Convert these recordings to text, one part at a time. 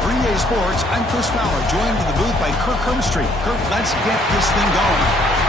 3A Sports, I'm Chris Fowler, joined in the booth by Kirk Hermstreet. Kirk, let's get this thing going.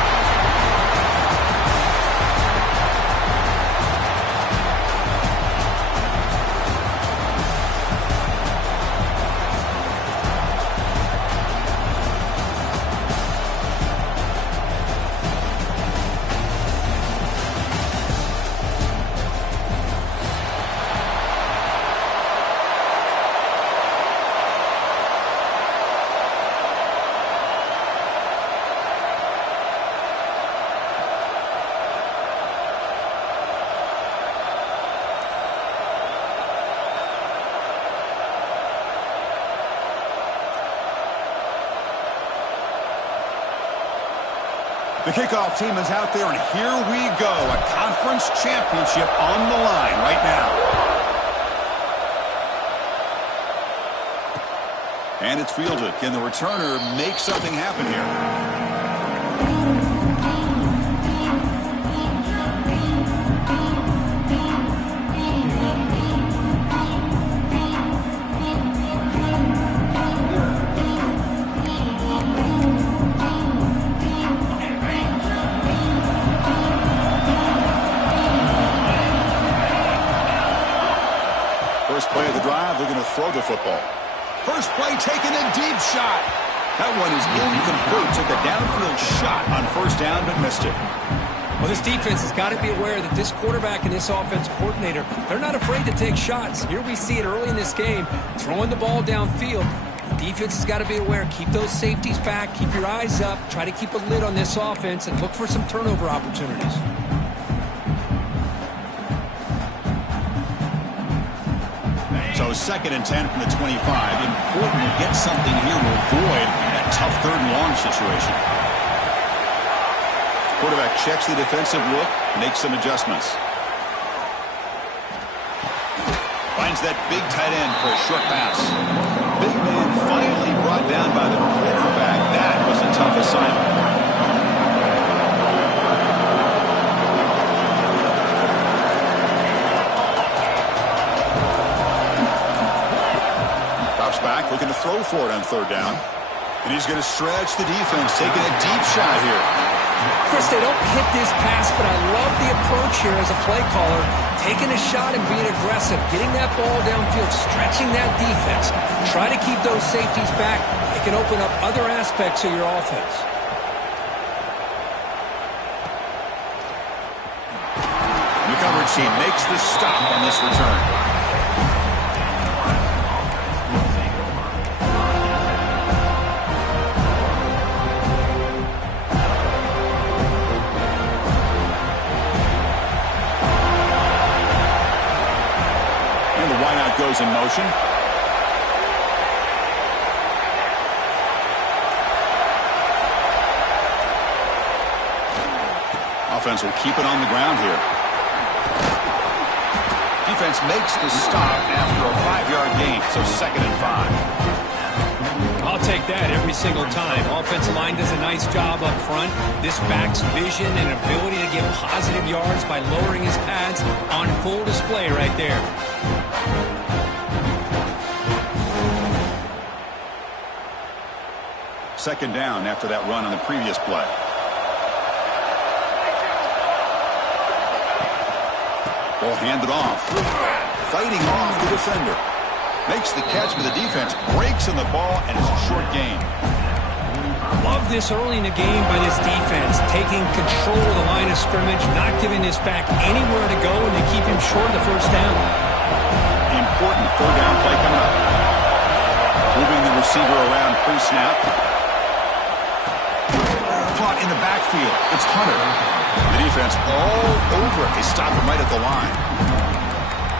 The kickoff team is out there, and here we go. A conference championship on the line right now. And it's fielded. Can the returner make something happen here? Play of the drive, they're going to throw the football. First play taken, a deep shot. That one is incomplete. Took a downfield shot on first down, but missed it. Well, this defense has got to be aware that this quarterback and this offense coordinator, they're not afraid to take shots. Here we see it early in this game, throwing the ball downfield. The defense has got to be aware. Keep those safeties back. Keep your eyes up. Try to keep a lid on this offense and look for some turnover opportunities. So 2nd and 10 from the 25. Important to get something here to avoid that tough 3rd and long situation. Quarterback checks the defensive look, makes some adjustments. Finds that big tight end for a short pass. Big man finally brought down by the quarterback. That was a tough assignment. Back, looking to throw for it on 3rd down. And he's going to stretch the defense, taking a deep shot here. Chris, they don't hit this pass, but I love the approach here as a play caller. Taking a shot and being aggressive, getting that ball downfield, stretching that defense. Try to keep those safeties back. It can open up other aspects of your offense. The coverage team makes the stop on this return. Goes in motion. Offense will keep it on the ground here. Defense makes the stop after a 5-yard gain, so 2nd and 5. I'll take that every single time. Offensive line does a nice job up front. This back's vision and ability to get positive yards by lowering his pads on full display right there. 2nd down after that run on the previous play. Ball handed off. Fighting off the defender. Makes the catch, but the defense breaks in the ball, and it's a short gain. Love this early in the game by this defense. Taking control of the line of scrimmage, not giving this back anywhere to go, and they keep him short of the first down. Important 3rd down play coming up. Moving the receiver around pre-snap. Caught in the backfield. It's Hunter. The defense all over it. They stop him right at the line.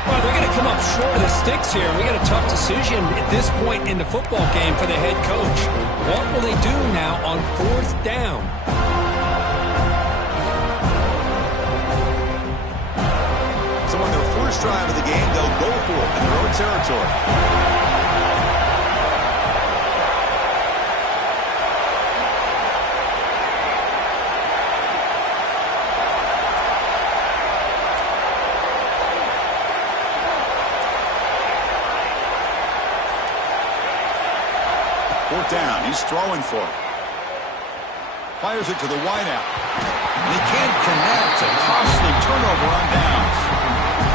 Well, they're going to come up short of the sticks here. We got a tough decision at this point in the football game for the head coach. What will they do now on 4th down? So on their first drive of the game, they'll go for it in their own territory. Fourth down. He's throwing for it. Fires it to the wideout. And he can't connect. A costly turnover on downs.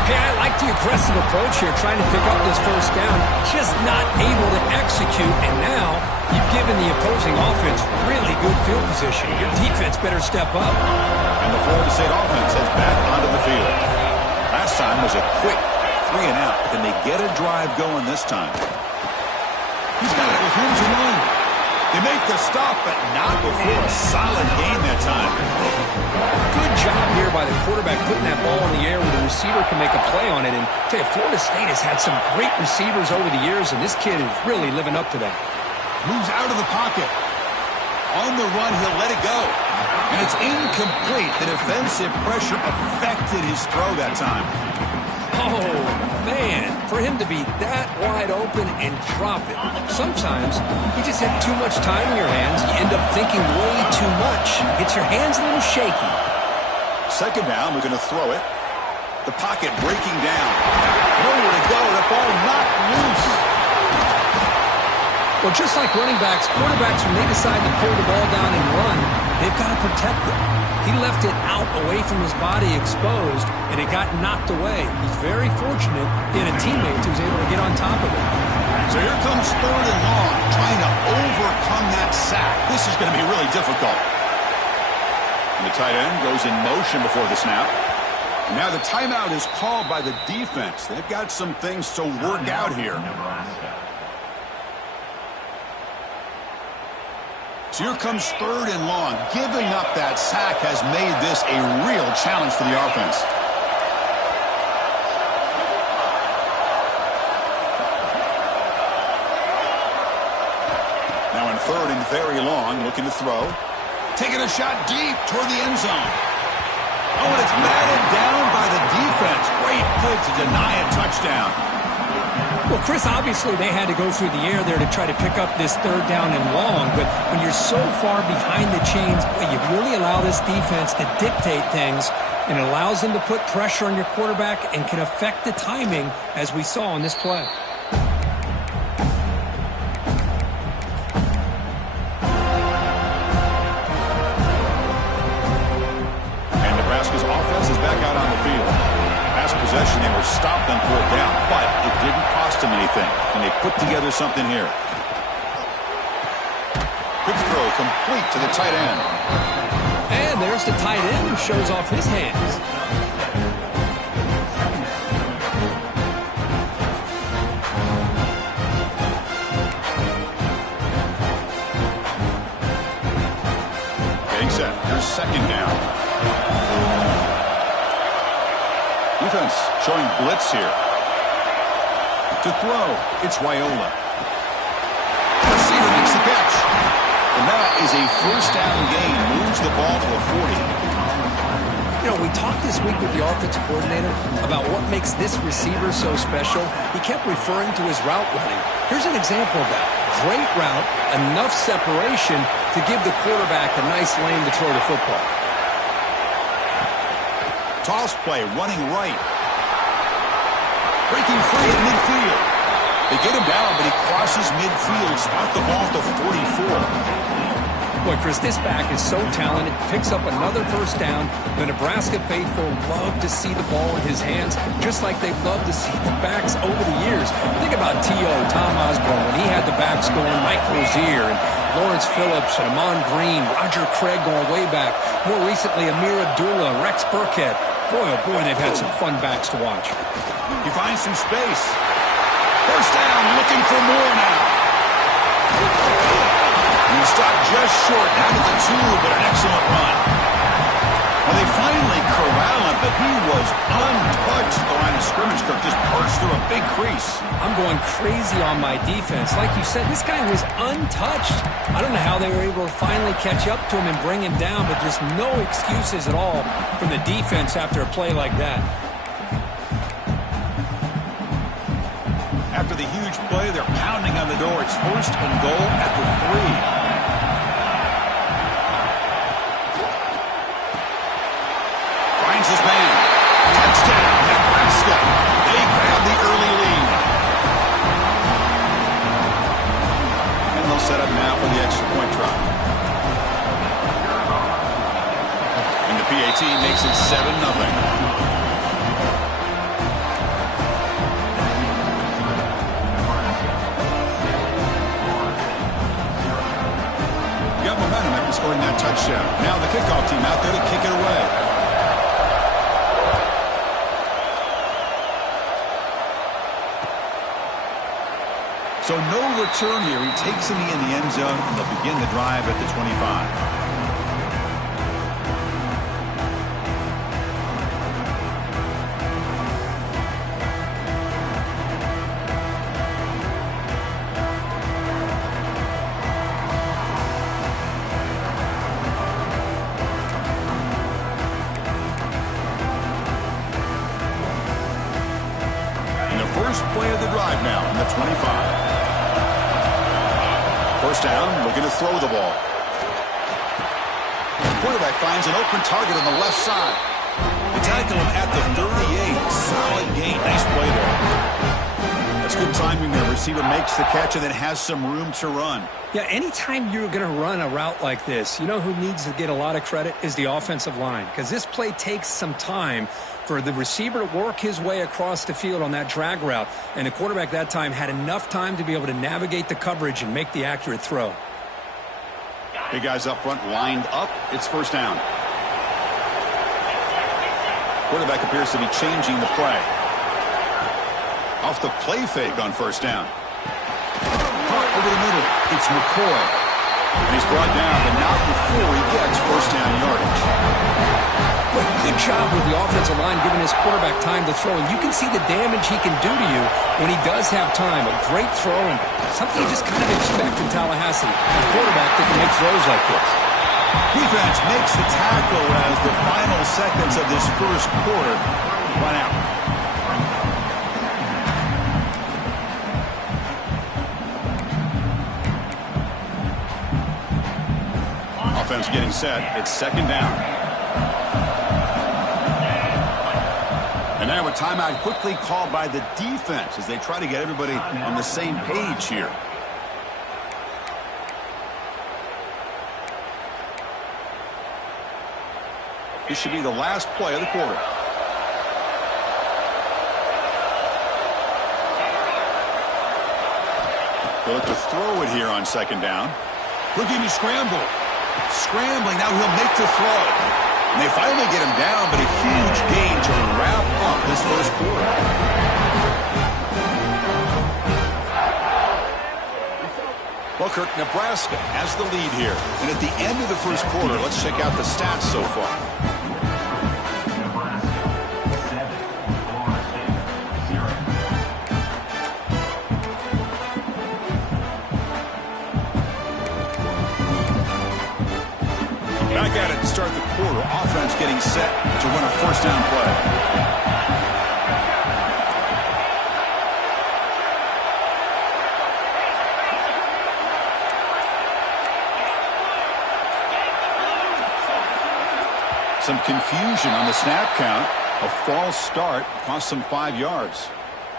Hey, I like the aggressive approach here, trying to pick up this first down. Just not able to execute, and now you've given the opposing offense really good field position. Your defense better step up. And the Florida State offense heads back onto the field. Last time was a quick 3 and out. Can they get a drive going this time? He's got it with room to run. They make the stop, but not before a solid gain that time. Good job here by the quarterback putting that ball in the air where the receiver can make a play on it. And I tell you, Florida State has had some great receivers over the years, and this kid is really living up to that. Moves out of the pocket. On the run, he'll let it go. And it's incomplete. The defensive pressure affected his throw that time. Oh, man, for him to be that wide open and drop it. Sometimes you just have too much time in your hands. You end up thinking way too much. Gets your hands a little shaky. Second down, we're going to throw it. The pocket breaking down. Nowhere to go. The ball not loose. Well, just like running backs, quarterbacks, when they decide to pull the ball down and run, they've got to protect it. He left it out away from his body exposed, and it got knocked away. He's very fortunate he had a teammate who was able to get on top of it. So here comes third and long, trying to overcome that sack. This is going to be really difficult. And the tight end goes in motion before the snap. And now the timeout is called by the defense. They've got some things to work out here. So here comes third and long. Giving up that sack has made this a real challenge for the offense. Now in third and very long, looking to throw. Taking a shot deep toward the end zone. Oh, and it's batted down by the defense. Great play to deny a touchdown. Well, Chris, obviously they had to go through the air there to try to pick up this third down and long, but when you're so far behind the chains, boy, you really allow this defense to dictate things, and it allows them to put pressure on your quarterback and can affect the timing, as we saw on this play. And Nebraska's offense is back out on the field. Last possession, they were stopped on fourth down, but it didn't cost them anything. And they put together something here. Quick throw complete to the tight end. And there's the tight end who shows off his hands. Getting set. Here's second down. Defense showing blitz here. To throw, it's Raiola. Receiver makes the catch. And that is a first down gain. Moves the ball to a 40. You know, we talked this week with the offensive coordinator about what makes this receiver so special. He kept referring to his route running. Here's an example of that. Great route, enough separation to give the quarterback a nice lane to throw the football. Toss play, running right. Breaking free at midfield. They get him down, but he crosses midfield. Spot the ball to 44. Boy, Chris, this back is so talented. Picks up another first down. The Nebraska faithful love to see the ball in his hands, just like they've loved to see the backs over the years. Think about T.O., Tom Osborne, when he had the backs going, Mike Rozier, and Lawrence Phillips, and Amon Green, Roger Craig going way back. More recently, Amir Abdullah, Rex Burkhead. Boy, oh boy, they've had some fun backs to watch. He finds some space. First down, looking for more now. He stopped just short, down to the 2, but an excellent run. Well, they finally corral him, but he was untouched. The line of scrimmage, Kirk, just parsed through a big crease. I'm going crazy on my defense. Like you said, this guy was untouched. I don't know how they were able to finally catch up to him and bring him down, but just no excuses at all from the defense after a play like that. After the huge play, they're pounding on the door. It's first and goal at the 3. Finds his man. Touchdown, Nebraska. They grab the early lead. And they'll set up up now for the extra point try. And the PAT makes it 7-0. Got momentum after scoring that touchdown. Now the kickoff team out there to kick it away. So no return here. He takes it in the end zone, and they'll begin the drive at the 25. First play of the drive now on the 25. First down, looking to throw the ball. The quarterback finds an open target on the left side. They tackle him at the 38. Solid gain. Nice play there. That's good timing there. Receiver makes the catch and then has some room to run. Yeah, anytime you're going to run a route like this, you know who needs to get a lot of credit is the offensive line, because this play takes some time for the receiver to work his way across the field on that drag route, and the quarterback that time had enough time to be able to navigate the coverage and make the accurate throw. Big guys up front lined up. It's first down. Quarterback appears to be changing the play. Off the play fake on first down. Caught over the middle. It's McCoy. And he's brought down, but not before he gets first down yardage. But good job with the offensive line giving his quarterback time to throw. And you can see the damage he can do to you when he does have time. A great throw and something you just kind of expect in Tallahassee. A quarterback that can make throws like this. Defense makes the tackle as the final seconds of this first quarter run out. Offense getting set. It's second down. And now a timeout quickly called by the defense as they try to get everybody on the same page here. This should be the last play of the quarter. They'll look to throw it here on second down. Looking to scramble. Scrambling, now he'll make the throw. And they finally get him down, but a huge gain to wrap up this first quarter. Well, Kirk, Nebraska has the lead here. And at the end of the first quarter, let's check out the stats so far. Back at it to start the quarter. Offense getting set to win a first down play. Some confusion on the snap count. A false start cost them 5 yards.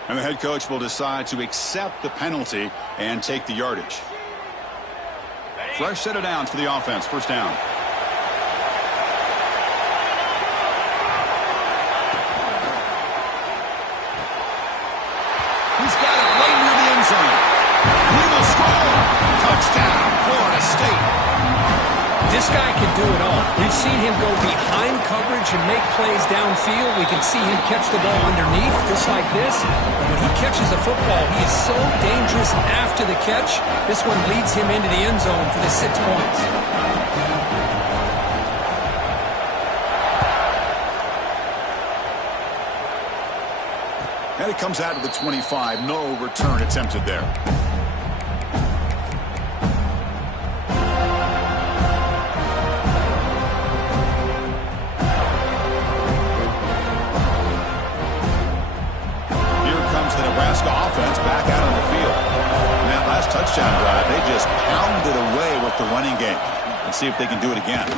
And the head coach will decide to accept the penalty and take the yardage. Fresh set of downs for the offense. First down. He's got it right near the end zone. He will score. Touchdown, Florida State. This guy can do it all. We've seen him go behind coverage and make plays downfield. We can see him catch the ball underneath, just like this. And when he catches a football, he is so dangerous after the catch. This one leads him into the end zone for the 6 points. And it comes out of the 25. No return attempted there. Here comes the Nebraska offense back out on the field. In that last touchdown drive, they just pounded away with the running game. Let's see if they can do it again.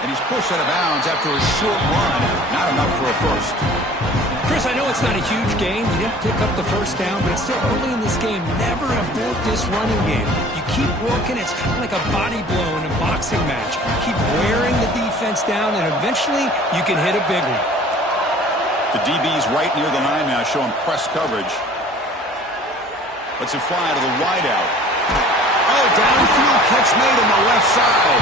And he's pushed out of bounds after a short run. Not enough for a first. Chris, I know it's not a huge gain. You didn't pick up the first down, but it's still early in this game. Never abort this running game. You keep working. It's kind of like a body blow in a boxing match. Keep wearing the defense down, and eventually you can hit a big one. The DB's right near the line now, showing press coverage. Lets it fly to the wideout. Oh, downfield catch made on the left side.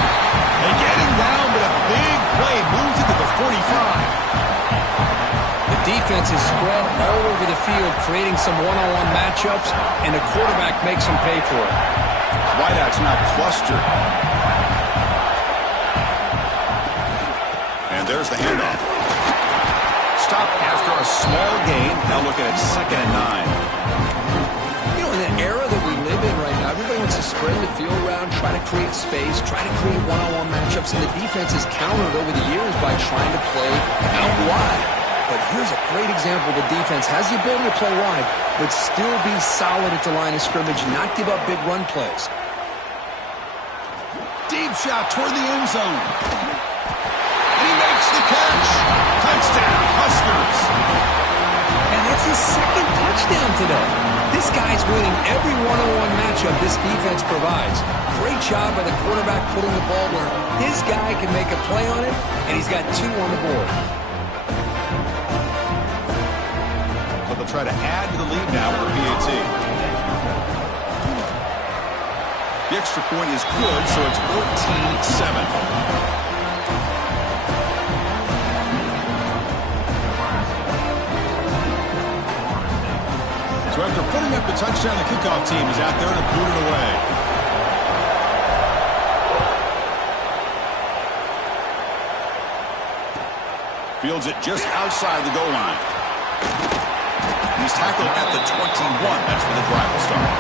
They get him down, but a big play moves it to the 45. The defense is spread all over the field, creating some one-on-one matchups, and the quarterback makes them pay for it. Wideout's not clustered. And there's the handoff. Stop after a small gain. Now looking at 2nd and 9. You know, in the era that we live in right now, everybody wants to spread the field around, try to create space, try to create one-on-one matchups, and the defense has countered over the years by trying to play out wide. But here's a great example. The defense has the ability to play wide, but still be solid at the line of scrimmage, not give up big run plays. Deep shot toward the end zone. And he makes the catch. Touchdown, Huskers. And that's his 2nd touchdown today. This guy's winning every one-on-one matchup this defense provides. Great job by the quarterback putting the ball where his guy can make a play on it, and he's got 2 on the board. But they'll try to add to the lead now for PAT. The extra point is good, so it's 14-7. So after putting up the touchdown, the kickoff team is out there to boot it away. Fields it just outside the goal line. He's tackled at the 21. That's where the drive will start.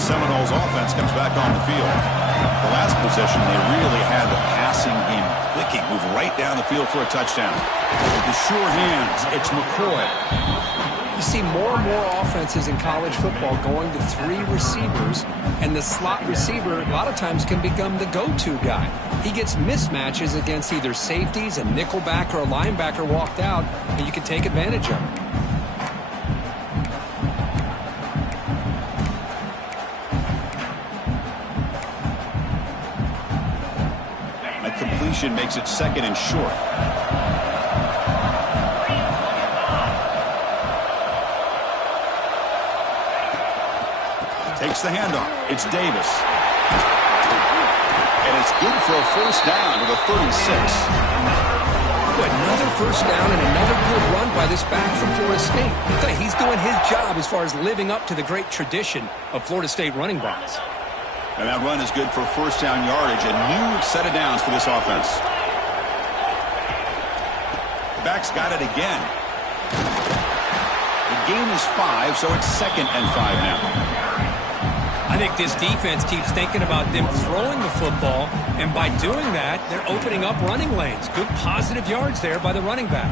Seminoles offense comes back on the field. The last possession, they really had the passing game clicking, move right down the field for a touchdown. With the sure hands, it's McCoy. You see more and more offenses in college football going to 3 receivers, and the slot receiver a lot of times can become the go-to guy. He gets mismatches against either safeties, a nickelback, or a linebacker walked out, and you can take advantage of it. Makes it 2nd and short. Takes the handoff. It's Davis. And it's good for a first down to the 36. Another first down and another good run by this back from Florida State. He's doing his job as far as living up to the great tradition of Florida State running backs. And that run is good for first down yardage. A new set of downs for this offense. The back's got it again. The gain is 5, so it's 2nd and 5 now. I think this defense keeps thinking about them throwing the football, and by doing that, they're opening up running lanes. Good positive yards there by the running back.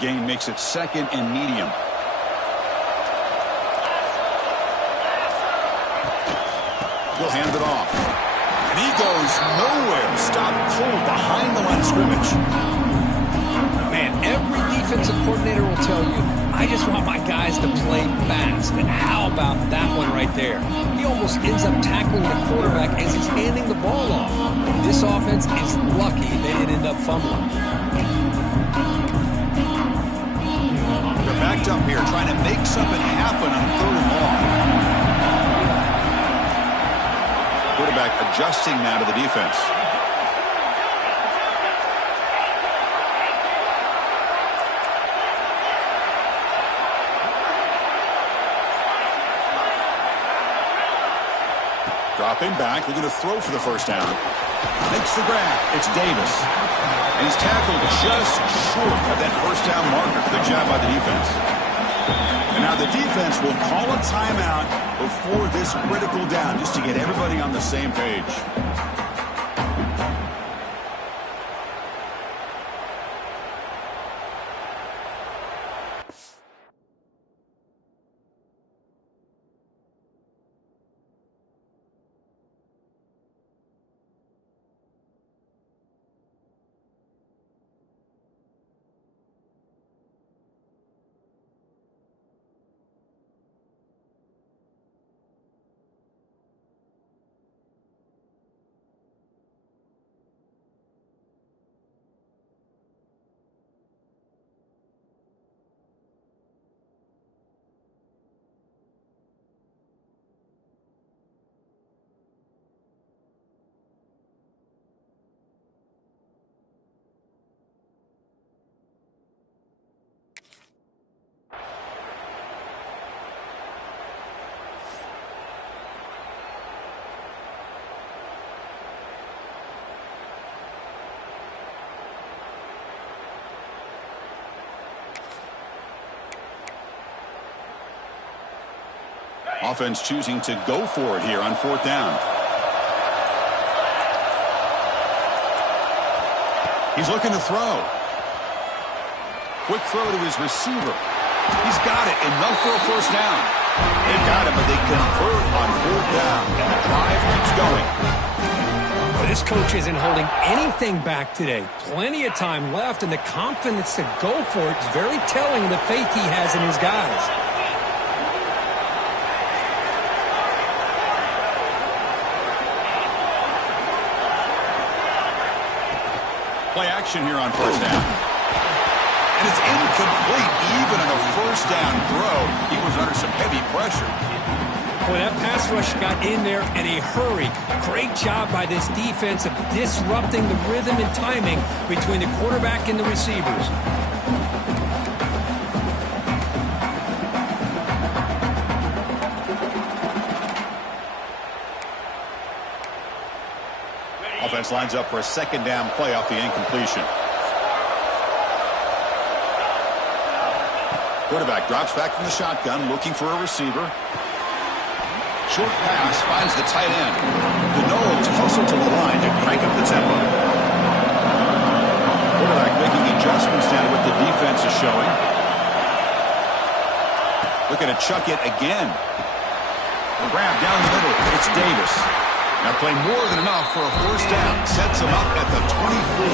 Gain makes it 2nd and medium. He'll hand it off. And he goes nowhere. Stop cold behind the line of scrimmage. Man, every defensive coordinator will tell you, I just want my guys to play fast. And how about that one right there? He almost ends up tackling the quarterback as he's handing the ball off. This offense is lucky they didn't end up fumbling. Backed up here, trying to make something happen on 3rd and long. Quarterback adjusting now to the defense. Dropping back, looking to throw for the first down. Makes the grab. It's Davis. And he's tackled just short of that first down marker. Good job by the defense. And now the defense will call a timeout before this critical down, just to get everybody on the same page. Offense choosing to go for it here on fourth down. He's looking to throw. Quick throw to his receiver. He's got it. Enough for a first down. They've got it, but they convert on fourth down. And the drive keeps going. Well, this coach isn't holding anything back today. Plenty of time left, and the confidence to go for it is very telling of the faith he has in his guys. Play action here on first down. And it's incomplete even on a first down throw. He was under some heavy pressure. Boy, that pass rush got in there in a hurry. Great job by this defense of disrupting the rhythm and timing between the quarterback and the receivers. Offense lines up for a second down play off the incompletion. Quarterback drops back from the shotgun, looking for a receiver. Short pass finds the tight end. Ncaa is closer to the line to crank up the tempo. Quarterback making adjustments down to what the defense is showing. Looking to chuck it again. Grab down the middle. It's Davis. Now play more than enough for a first down. Sets him up at the 24.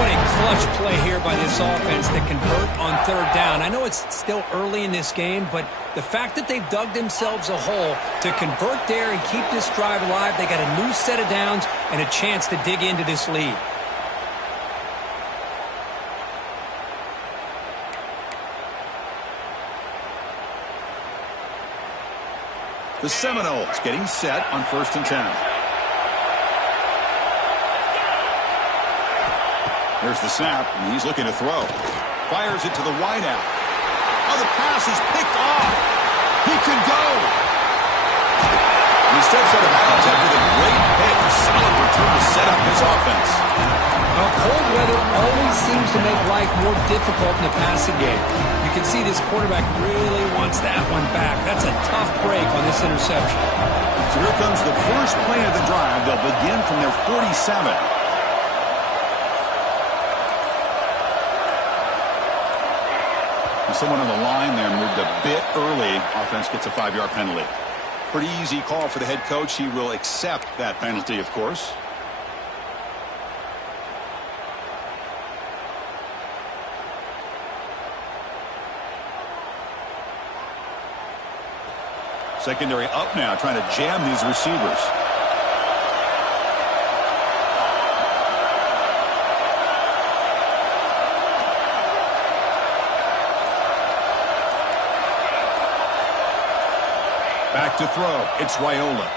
What a clutch play here by this offense to convert on third down. I know it's still early in this game, but the fact that they've dug themselves a hole to convert there and keep this drive alive, they got a new set of downs and a chance to dig into this lead. The Seminoles getting set on 1st and 10. There's the snap, and he's looking to throw. Fires it to the wideout. Oh, the pass is picked off. He can go. And he steps out of bounds after the great hit. A solid return to set up his offense. Now, cold weather always seems to make life more difficult in the passing game. You can see this quarterback really wants that one back. That's a tough break on this interception. So here comes the first play of the drive. They'll begin from their 47. And someone on the line there moved a bit early. Offense gets a 5-yard penalty. Pretty easy call for the head coach. He will accept that penalty, of course. Secondary up now, trying to jam these receivers. Back to throw. It's Raiola.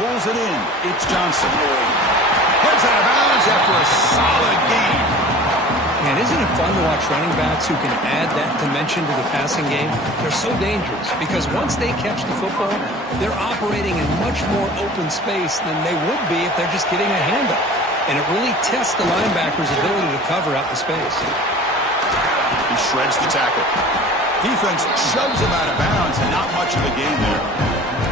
Pulls it in. It's Johnson. Heads out of bounds after a solid game. Man, isn't it fun to watch running backs who can add that dimension to the passing game? They're so dangerous because once they catch the football, they're operating in much more open space than they would be if they're just getting a handoff. And it really tests the linebacker's ability to cover out the space. He shreds the tackle. Defense shoves him out of bounds, and not much of a gain there.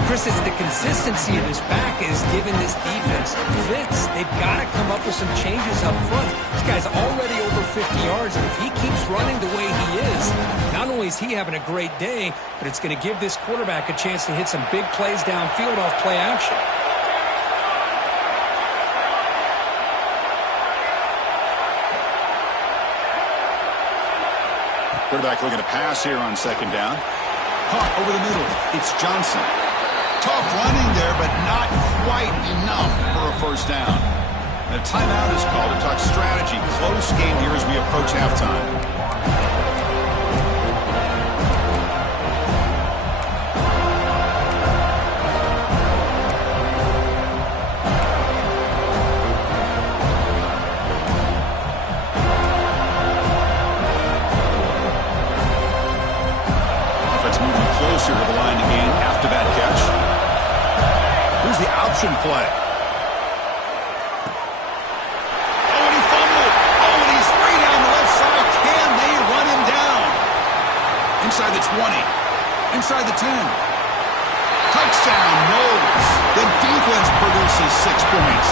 Chris, it's the consistency of this back is giving this defense fits. They've got to come up with some changes up front. This guy's already over 50 yards, and if he keeps running the way he is, not only is he having a great day, but it's going to give this quarterback a chance to hit some big plays downfield off play action. Quarterback looking to pass here on second down. Caught over the middle. It's Johnson. Tough running there, but not quite enough for a first down. And a timeout is called to talk strategy. Close game here as we approach halftime. Closer to the line to gain after that catch. Here's the option play. Oh, and he fumbled. Oh, and he's way down the left side. Can they run him down? Inside the 20. Inside the 10. Touchdown, Knowles. The defense produces 6 points.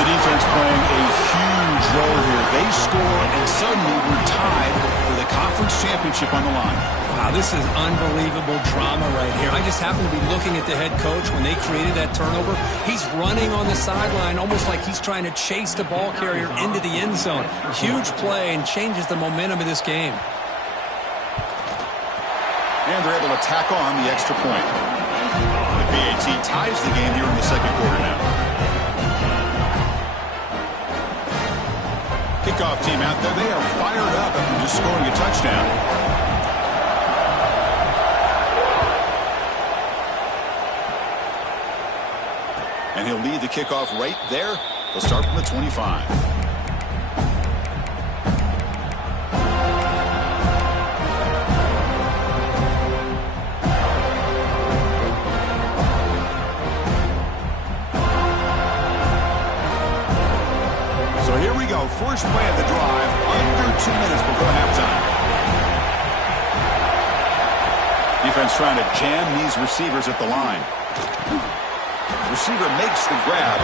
The defense playing a huge role here. They score, and suddenly we're tied for the conference championship on the line. Wow, this is unbelievable drama right here. I just happen to be looking at the head coach when they created that turnover. He's running on the sideline almost like he's trying to chase the ball carrier into the end zone. Huge play and changes the momentum of this game. And they're able to tack on the extra point. The BAT ties the game here in the second quarter now. Kickoff team out there. They are fired up after just scoring a touchdown. And he'll lead the kickoff right there. They'll start from the 25. So here we go. First play of the drive. Under 2 minutes before halftime. Defense trying to jam these receivers at the line. Receiver makes the grab,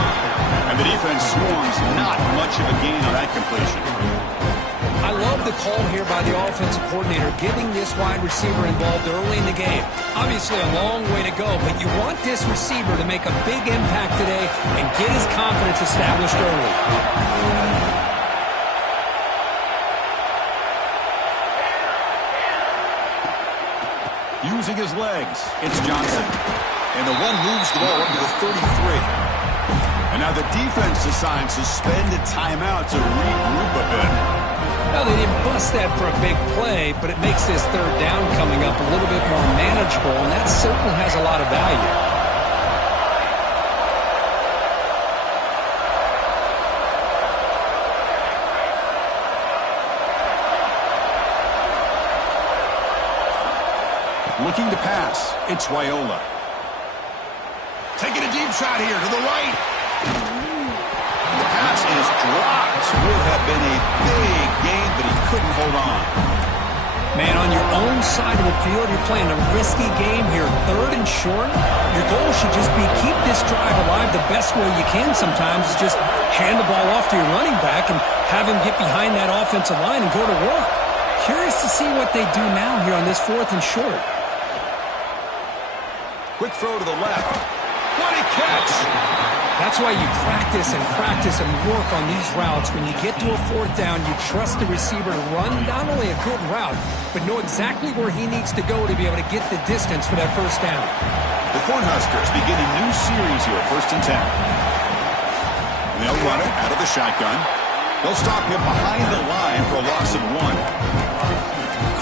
and the defense swarms. Not much of a gain on that completion. I love the call here by the offensive coordinator, getting this wide receiver involved early in the game. Obviously a long way to go, but you want this receiver to make a big impact today and get his confidence established early. Using his legs, it's Johnson. And the one moves the ball up to the 33. And now the defense decides to spend a timeout to regroup a bit. Well, they didn't bust that for a big play, but it makes this third down coming up a little bit more manageable, and that certainly has a lot of value. Looking to pass, it's Raiola. Taking a deep shot here to the right. The pass is dropped. Would have been a big gain, but he couldn't hold on. Man, on your own side of the field, you're playing a risky game here. 3rd and short. Your goal should just be keep this drive alive the best way you can sometimes. Is just hand the ball off to your running back and have him get behind that offensive line and go to work. Curious to see what they do now here on this 4th and short. Quick throw to the left. What a catch! That's why you practice and work on these routes. When you get to a 4th down, you trust the receiver to run not only a good route, but know exactly where he needs to go to be able to get the distance for that first down. The Cornhuskers begin a new series here, 1st and 10. And they'll run it out of the shotgun. They'll stop him behind the line for a loss of 1.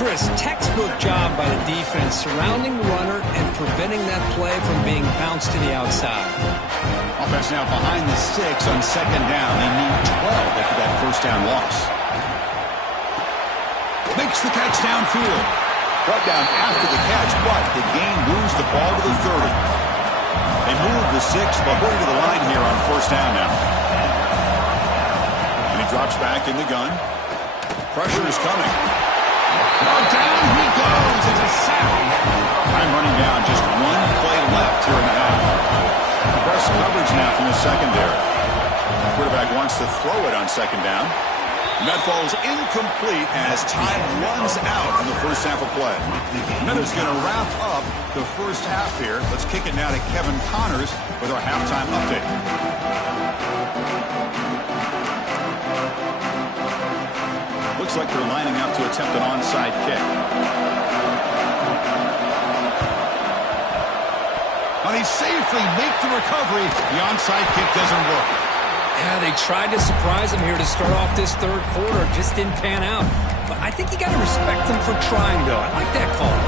Chris, textbook job by the defense surrounding the runner and preventing that play from being bounced to the outside. Offense now behind the 6 on 2nd down. They need 12 after that first down loss. Makes the catch downfield. Brought down after the catch, but the gain moves the ball to the 30. They move the 6, but going to the line here on first down now. And he drops back in the gun. Pressure is coming. Oh, down he goes. It's a sack. Time running down. Just one play left here in the half. Press coverage now from the secondary. The quarterback wants to throw it on second down. And that falls incomplete as time runs out in the first half of play. And that is going to wrap up the first half here. Let's kick it now to Kevin Connors with our halftime update. Looks like they're lining up to attempt an onside kick. But they safely make the recovery. The onside kick doesn't work. Yeah, they tried to surprise him here to start off this third quarter. Just didn't pan out. But I think you got to respect them for trying, though. I like that call.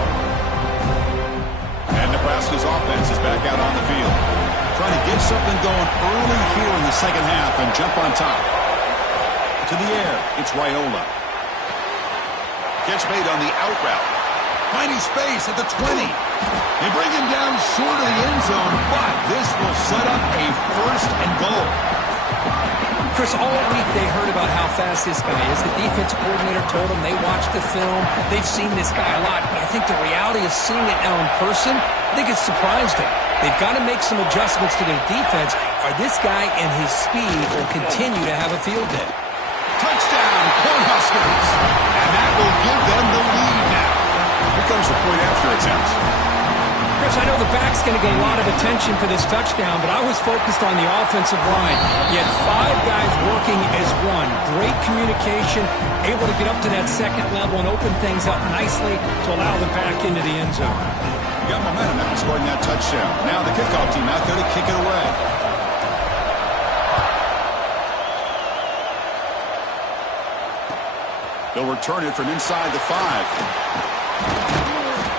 And Nebraska's offense is back out on the field. Trying to get something going early here in the second half and jump on top. To the air, it's Raiola. Catch made on the out route. Finding space at the 20. They bring him down short of the end zone, but this will set up a first and goal. Chris, all week they heard about how fast this guy is. The defensive coordinator told them they watched the film. They've seen this guy a lot, but I think the reality of seeing it now in person, I think it's surprised them. They've got to make some adjustments to their defense, or this guy and his speed will continue to have a field day. Touchdown, Cornhuskers! And that will give them the lead now. Here comes the point after attempt. Chris, I know the back's going to get a lot of attention for this touchdown, but I was focused on the offensive line. You had 5 guys working as one. Great communication, able to get up to that second level and open things up nicely to allow them back into the end zone. You got momentum after scoring that touchdown. Now the kickoff team out there to kick it away. They'll return it from inside the 5.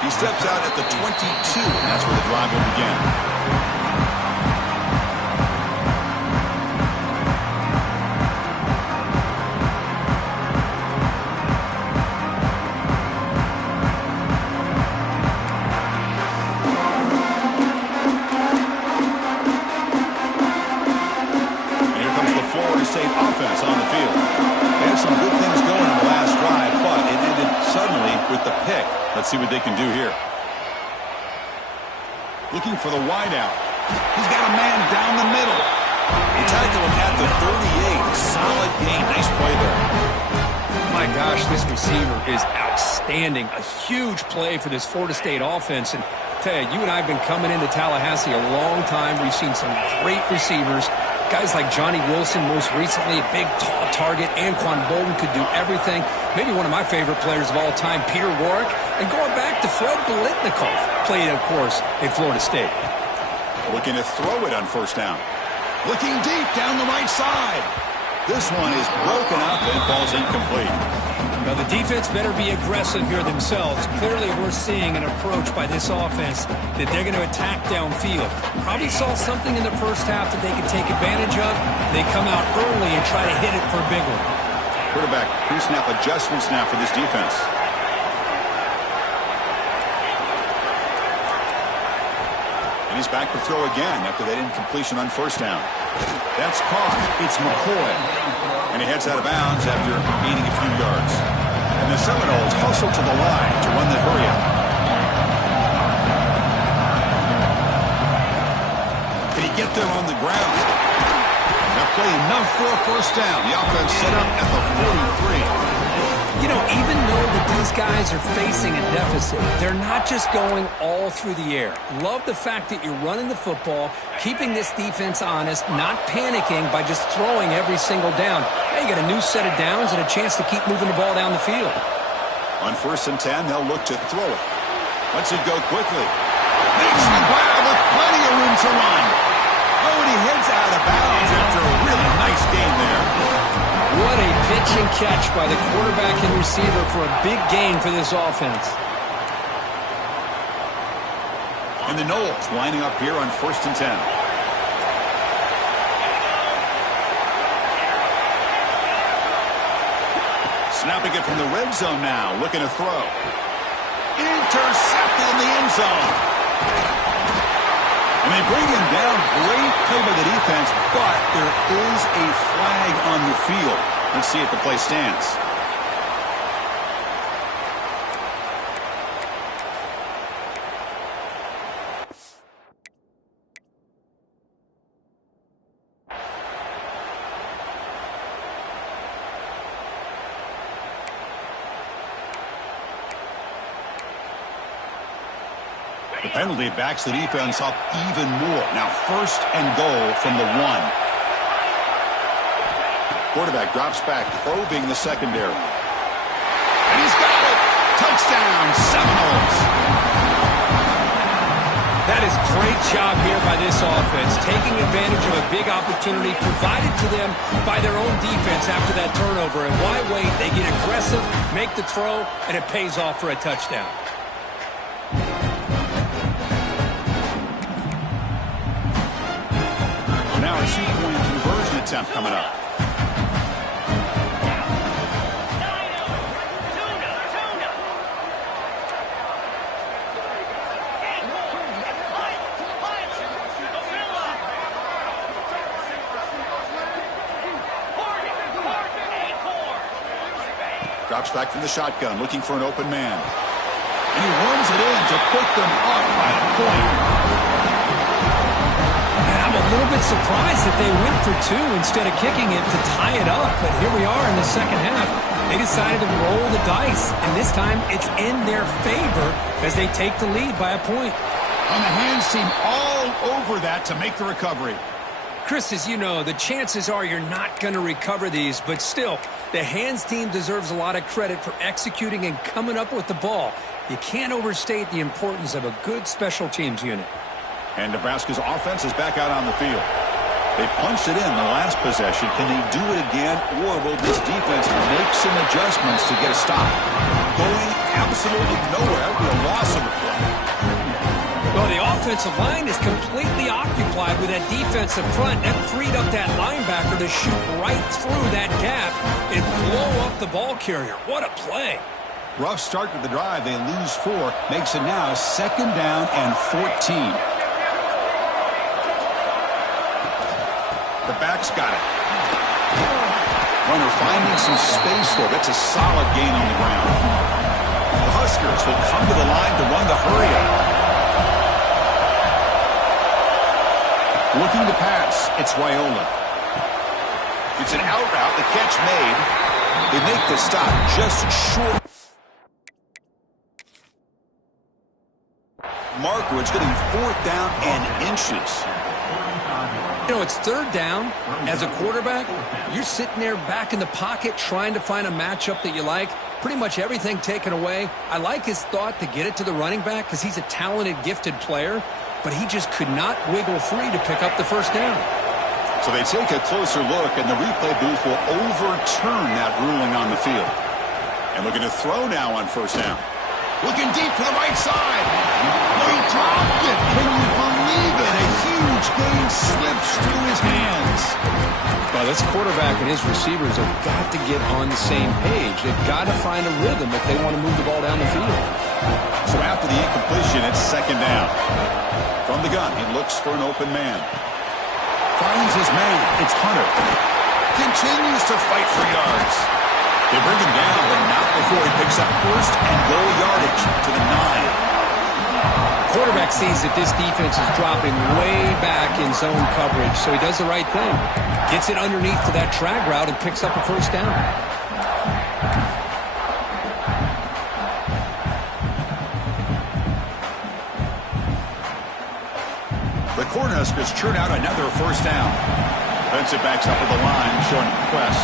He steps out at the 22, and that's where the drive will begin. And here comes the Florida State offense on the field. They had some good things going on the last drive, but it ended suddenly with the pick. Let's see what they can do here. Looking for the wideout. He's got a man down the middle. They tackle him at the 38. Solid gain. Nice play there. My gosh, this receiver is outstanding. A huge play for this Florida State offense. And tell you, you and I have been coming into Tallahassee a long time. We've seen some great receivers. Guys like Johnny Wilson, most recently, a big, tall target. Anquan Bolden could do everything. Maybe one of my favorite players of all time, Peter Warrick. And going back to Fred Biletnikoff, played, of course, at Florida State. Looking to throw it on first down. Looking deep down the right side. This one is broken up and falls incomplete. Now, the defense better be aggressive here themselves. Clearly, we're seeing an approach by this offense that they're going to attack downfield. Probably saw something in the first half that they could take advantage of. They come out early and try to hit it for a big one. Quarterback pre-snap adjustments now for this defense. And he's back to throw again after that incompletion on first down. That's caught. It's McCoy. And he heads out of bounds after gaining a few yards. And the Seminoles hustle to the line to run the hurry-up. Can he get there on the ground? That play enough for a first down. The offense set up at the 43. You know, even though that these guys are facing a deficit, they're not just going all through the air. Love the fact that you're running the football, keeping this defense honest, not panicking by just throwing every single down. Now you got a new set of downs and a chance to keep moving the ball down the field. On 1st and 10, they'll look to throw it. Lets it go quickly. Makes the grab with plenty of room to run. Oh, and he heads out of bounds after a really nice game there. What a pitch and catch by the quarterback and receiver for a big gain for this offense. And the Noles lining up here on 1st and 10. Snapping it from the red zone now, looking to throw. Intercepted in the end zone. And they bring him down. Great play by the defense, but there is a flag on the field. Let's see if the play stands. The penalty backs the defense up even more. Now 1st and goal from the 1. Quarterback drops back, probing the secondary. And he's got it! Touchdown, Seminoles! That is great job here by this offense, taking advantage of a big opportunity provided to them by their own defense after that turnover. And why wait? They get aggressive, make the throw, and it pays off for a touchdown. Now a 2-point conversion attempt coming up. Drops back from the shotgun, looking for an open man. And he runs it in to put them up by a point. I'm a little bit surprised that they went for 2 instead of kicking it to tie it up. But here we are in the second half. They decided to roll the dice, and this time it's in their favor as they take the lead by a point. And the hands seem all over that to make the recovery. Chris, as you know, the chances are you're not going to recover these, but still, the hands team deserves a lot of credit for executing and coming up with the ball. You can't overstate the importance of a good special teams unit. And Nebraska's offense is back out on the field. They punched it in the last possession. Can they do it again, or will this defense make some adjustments to get a stop? Going absolutely nowhere with a loss of the play. Well, the offensive line is completely occupied with that defensive front. That freed up that linebacker to shoot right through that gap and blow up the ball carrier. What a play. Rough start to the drive. They lose 4. Makes it now 2nd down and 14. The back's got it. Runner finding some space there. That's a solid gain on the ground. The Huskers will come to the line to run the hurry up. Looking to pass. It's Wyola. It's an out route. The catch made. They make the stop just short. Marker, it's getting 4th down and inches. You know, it's 3rd down. As a quarterback, you're sitting there back in the pocket trying to find a matchup that you like. Pretty much everything taken away. I like his thought to get it to the running back because he's a talented, gifted player, but he just could not wiggle free to pick up the 1st down. So they take a closer look, and the replay booth will overturn that ruling on the field. And looking to throw now on 1st down. Looking deep to the right side. Oh, he dropped it. Can you believe it? A huge gain slips through his hands. Well, this quarterback and his receivers have got to get on the same page. They've got to find a rhythm if they want to move the ball down the field. So after the incompletion, it's 2nd down. From the gun, he looks for an open man. Finds his man. It's Hunter. Continues to fight for yards. They bring him down, but not before he picks up 1st and goal yardage to the 9. Quarterback sees that this defense is dropping way back in zone coverage, so he does the right thing. Gets it underneath to that drag route and picks up a 1st down. The Cornhuskers churn out another 1st down. Defensive backs up at the line, showing press.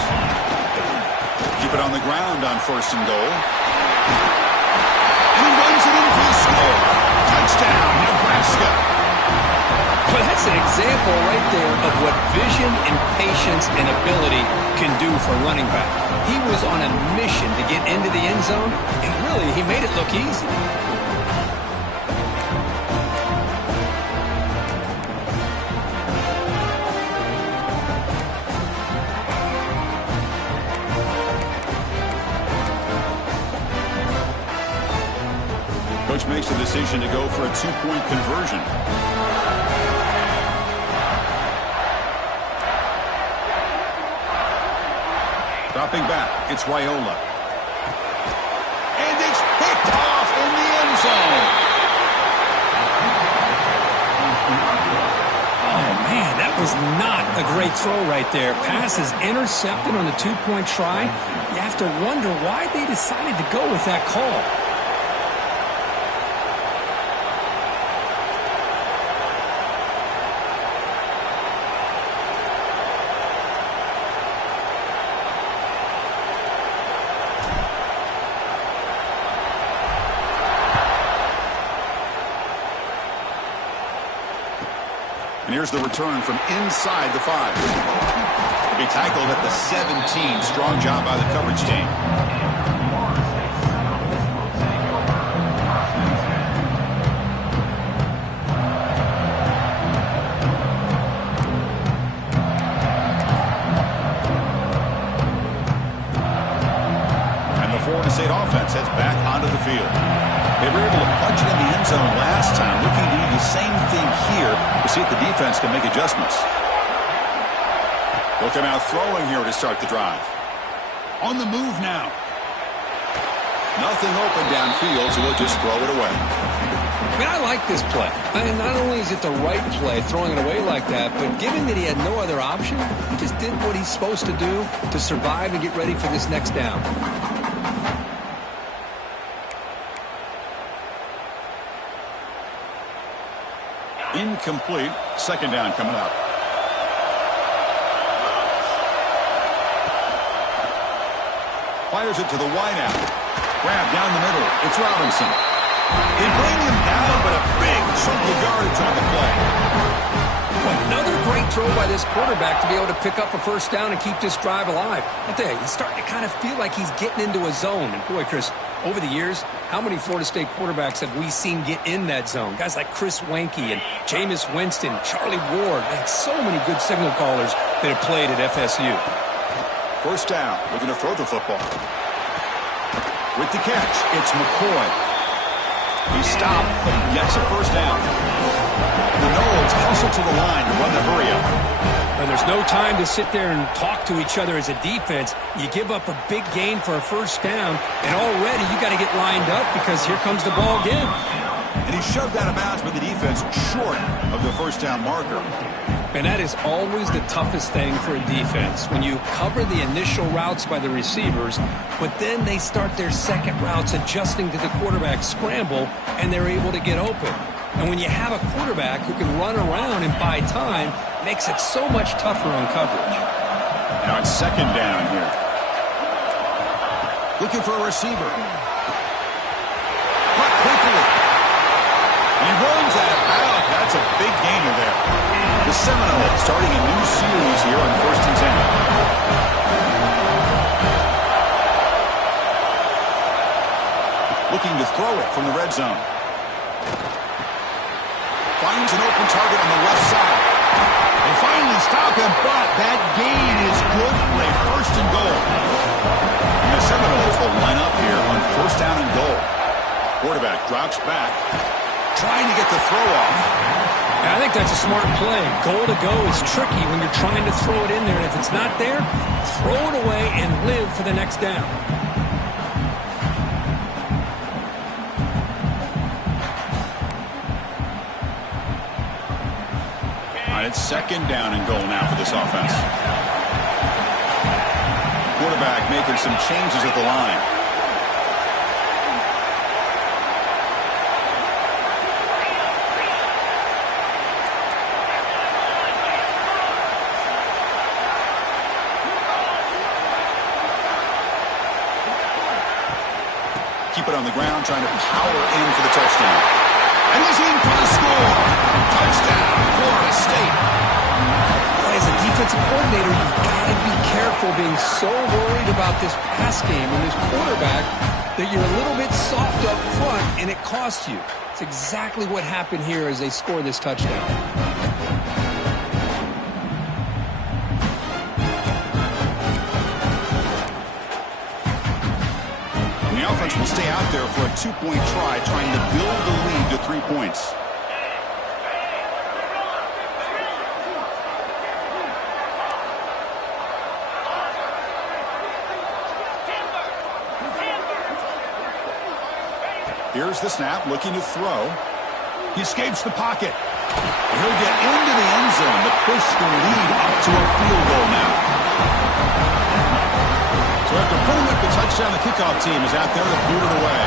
Keep it on the ground on 1st and goal. And he runs it in for the score. Touchdown, Nebraska. Well, that's an example right there of what vision and patience and ability can do for a running back. He was on a mission to get into the end zone, and really, he made it look easy. offense makes the decision to go for a two-point conversion. Dropping back, it's Raiola. And it's picked off in the end zone. Oh, man, that was not a great throw right there. Pass is intercepted on the two-point try. You have to wonder why they decided to go with that call. And here's the return from inside the 5. He'll be tackled at the 17. Strong job by the coverage team. And the Florida State offense heads back onto the field. They were able to punch it in the end zone last time, looking to do the same thing here to see if the defense can make adjustments. They'll come out throwing here to start the drive. On the move now. Nothing open downfield, so we'll just throw it away. I mean, I like this play. I mean, not only is it the right play, throwing it away like that, but given that he had no other option, he just did what he's supposed to do to survive and get ready for this next down. Incomplete. Second down coming up. Fires it to the wideout. Grab down the middle. It's Robinson. They bring him down, but a big chunk of yardage on the play. Another great throw by this quarterback to be able to pick up a first down and keep this drive alive. I tell you, he's starting to kind of feel like he's getting into a zone. And boy, Chris, over the years, how many Florida State quarterbacks have we seen get in that zone? Guys like Chris Wenke and Jameis Winston, Charlie Ward. Man, so many good signal callers that have played at FSU. First down, looking to throw the football. With the catch, it's McCoy. He stopped, but he gets a first down. The Noles hustle to the line to run the hurry-up. And there's no time to sit there and talk to each other as a defense. You give up a big gain for a first down, and already you got to get lined up because here comes the ball again. And he shoved out of bounds by the defense short of the first down marker. And that is always the toughest thing for a defense, when you cover the initial routes by the receivers, but then they start their second routes adjusting to the quarterback scramble, and they're able to get open. And when you have a quarterback who can run around and buy time, it makes it so much tougher on coverage. Now it's second down here. Looking for a receiver. Caught quickly. And he runs out. That's a big gainer there. The Seminoles starting a new series here on 1st and 10. Looking to throw it from the red zone. Finds an open target on the left side. They finally stop him, but that gain is good for a first and goal. And the Seminoles will line up here on first down and goal. Quarterback drops back, trying to get the throw off. I think that's a smart play. Goal to go is tricky when you're trying to throw it in there. And if it's not there, throw it away and live for the next down. All right, it's second down and goal now for this offense. Quarterback making some changes at the line. Keep it on the ground, trying to power in for the touchdown. And he's in for the score. Touchdown, Florida State. Boy, as a defensive coordinator, you've got to be careful being so worried about this pass game and this quarterback that you're a little bit soft up front, and it costs you. It's exactly what happened here as they score this touchdown. The offense will stay out there for a 2-point try, trying to build the lead to 3 points. Here's the snap, looking to throw. He escapes the pocket. He'll get into the end zone to push the lead up to a field goal now. So after putting up the touchdown, the kickoff team is out there to boot it away.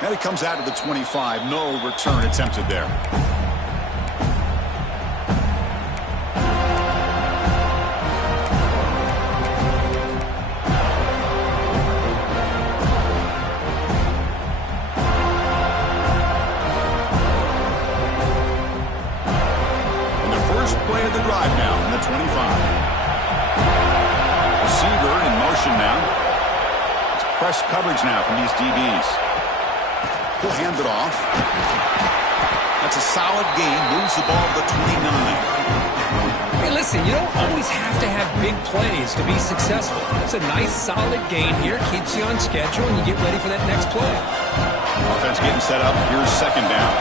Now he comes out to the 25. No return attempted there. Play of the drive now in the 25. Receiver in motion now. It's press coverage now from these DBs. He'll hand it off. That's a solid gain. Moves the ball to the 29. Hey, listen, you don't always have to have big plays to be successful. It's a nice, solid gain here. Keeps you on schedule, and you get ready for that next play. Offense getting set up. Here's second down.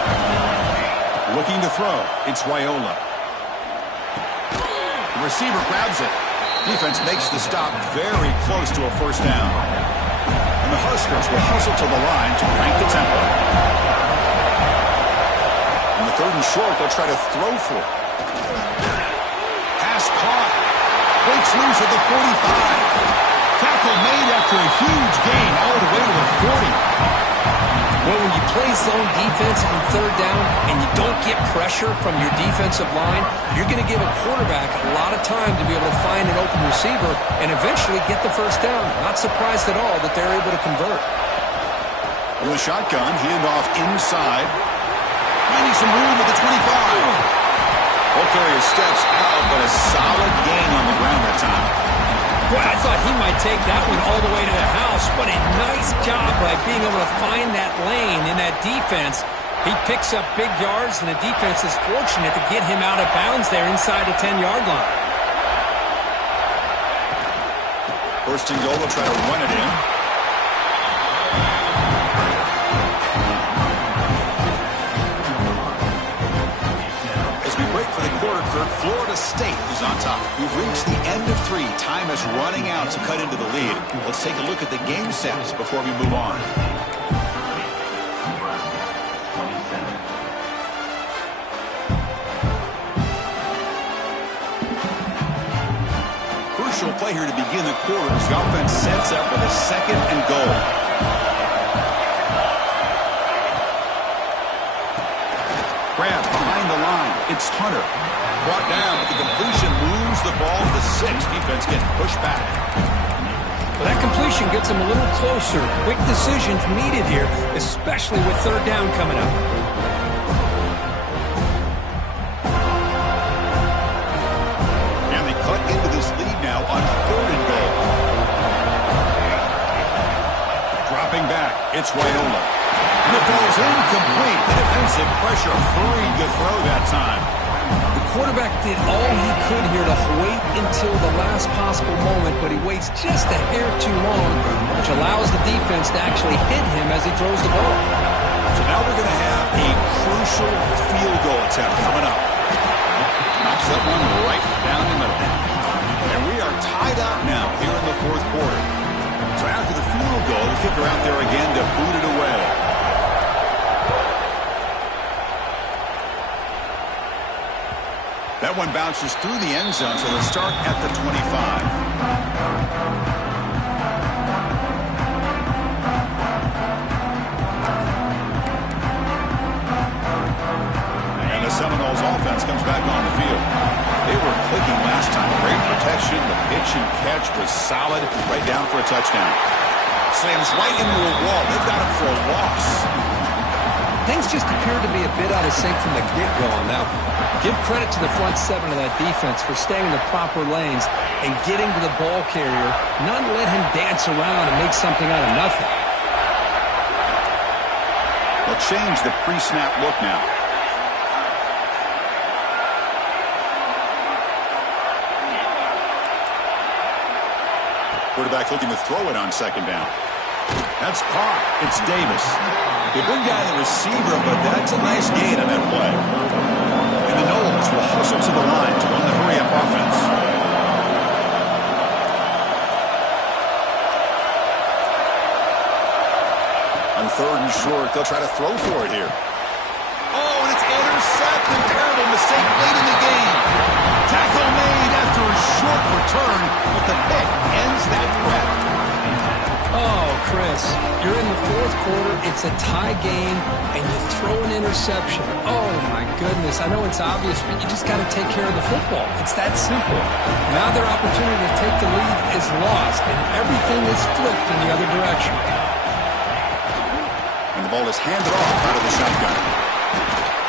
Looking to throw. It's Raiola. The receiver grabs it. Defense makes the stop very close to a first down. And the Huskers will hustle to the line to crank the tempo. On the 3rd and short, they'll try to throw for it. Pass caught. Breaks loose at the 45. Tackle made after a huge gain all the way to the 40. Well, when you play zone defense on 3rd down and you don't get pressure from your defensive line, you're going to give a quarterback a lot of time to be able to find an open receiver and eventually get the first down. Not surprised at all that they're able to convert. From the shotgun, handoff inside. Finding some room at the 25. Ball carrier steps out, but a solid gain on the ground that time. Boy, I thought he might take that one all the way to the house, but a nice job by being able to find that lane in that defense. He picks up big yards, and the defense is fortunate to get him out of bounds there inside the 10-yard line. 1st and goal, they'll try to run it in. As we break for the quarter, Kirk, Florida State is on top. We've reached the end of 3. Time is running out to cut into the lead. Let's take a look at the game sets before we move on. Crucial play here to begin the quarter as the offense sets up with a 2nd and goal. Grab behind the line. It's Hunter. Brought down, but the completion moves the ball to the 6. Defense gets pushed back. Well, that completion gets them a little closer. Quick decisions needed here, especially with 3rd down coming up. And they cut into this lead now on 3rd and goal. Dropping back, it's Raiola. And the ball's incomplete. The defensive pressure hurried the throw that time. The quarterback did all he could here to wait until the last possible moment, but he waits just a hair too long, which allows the defense to actually hit him as he throws the ball. So now we're going to have a crucial field goal attempt coming up. Knocks that one right down the middle. And we are tied up now here in the 4th quarter. So after the field goal, the kicker out there again to boot it away. That one bounces through the end zone, so they'll start at the 25. And the Seminoles offense comes back on the field. They were clicking last time. Great protection. The pitch and catch was solid. Right down for a touchdown. Slams right into a wall. They've got him for a loss. Things just appeared to be a bit out of sync from the get-go on that one. Give credit to the front 7 of that defense for staying in the proper lanes and getting to the ball carrier, not let him dance around and make something out of nothing. They'll change the pre-snap look now. Quarterback looking to throw it on second down. That's caught. It's Davis. They bring down the receiver, but that's a nice gain on that play. And the Knowles will hustle to the line to run the hurry-up offense. On third and short, they'll try to throw for it here. Oh, and it's intercepted. Terrible mistake late in the game. Tackle made after a short return, but the pick ends that threat. Oh, Chris, you're in the fourth quarter. It's a tie game, and you throw an interception. Oh, my goodness. I know it's obvious, but you just got to take care of the football. It's that simple. Now their opportunity to take the lead is lost, and everything is flipped in the other direction. And the ball is handed off out of the shotgun.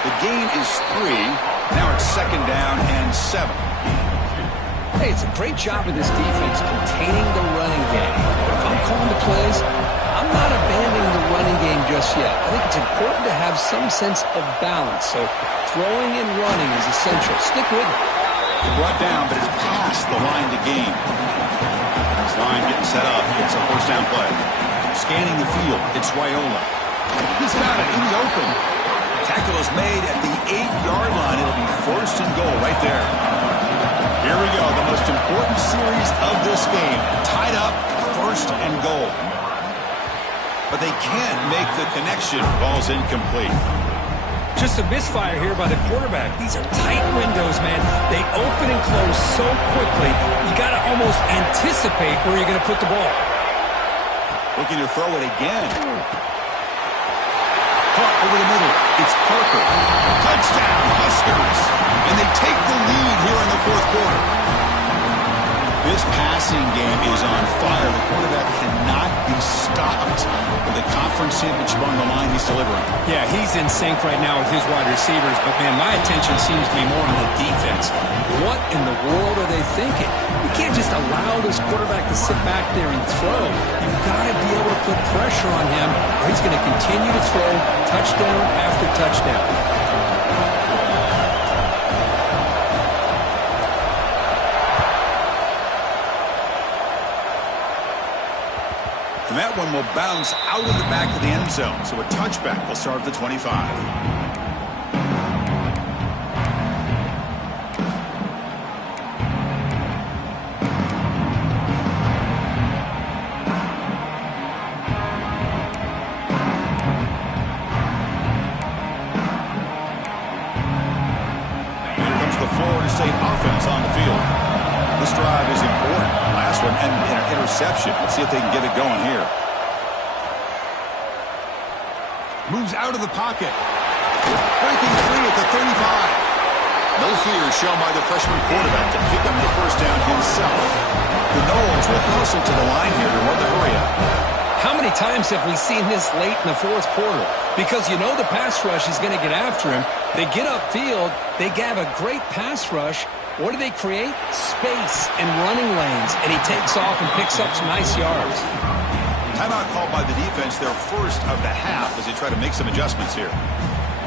The gain is 3. Now it's second down and 7. Hey, it's a great job of this defense containing the running game. If I'm calling the plays, I'm not abandoning the running game just yet. I think it's important to have some sense of balance. So throwing and running is essential. Stick with it. Brought down, but it's past the line to gain. This line getting set up. It's a first down play. Scanning the field. It's Raiola. He's got it in the open. Tackle is made at the 8-yard line. It'll be first and goal right there. Here we go, the most important series of this game. Tied up, first and goal. But they can't make the connection. Ball's incomplete. Just a misfire here by the quarterback. These are tight windows, man. They open and close so quickly, you got to almost anticipate where you're going to put the ball. Looking to throw it again. Caught over the middle. It's Parker. Touchdown, Huskers. And they take the lead here in the fourth quarter. This passing game is on fire. The quarterback cannot be stopped. With the conference championship on the line, he's delivering. Yeah, he's in sync right now with his wide receivers. But, man, my attention seems to be more on the defense. What in the world are they thinking? You can't just allow this quarterback to sit back there and throw. You've got to be able to put pressure on him, or he's going to continue to throw touchdown after touchdown. And that one will bounce out of the back of the end zone. So a touchback will start at the 25. Here comes the Florida State offense on the field. This drive is important. Last one and an interception. Let's see if they can get it going here. Moves out of the pocket. Breaking free at the 35. No fear shown by the freshman quarterback to pick up the first down himself. The Knowles will hustle to the line here to run the hurry-up. How many times have we seen this late in the fourth quarter? Because you know the pass rush is going to get after him. They get upfield. They have a great pass rush. What do they create? Space and running lanes. And he takes off and picks up some nice yards. Timeout called by the defense, their first of the half, as they try to make some adjustments here.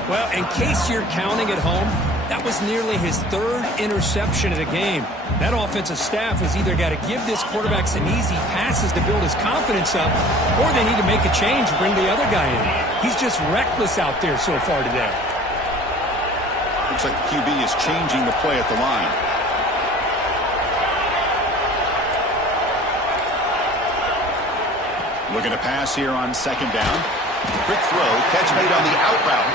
Well, in case you're counting at home, that was nearly his third interception of the game. That offensive staff has either got to give this quarterback some easy passes to build his confidence up, or they need to make a change and bring the other guy in. He's just reckless out there so far today. Looks like the QB is changing the play at the line. Looking to pass here on second down. Quick throw, catch made on the out route.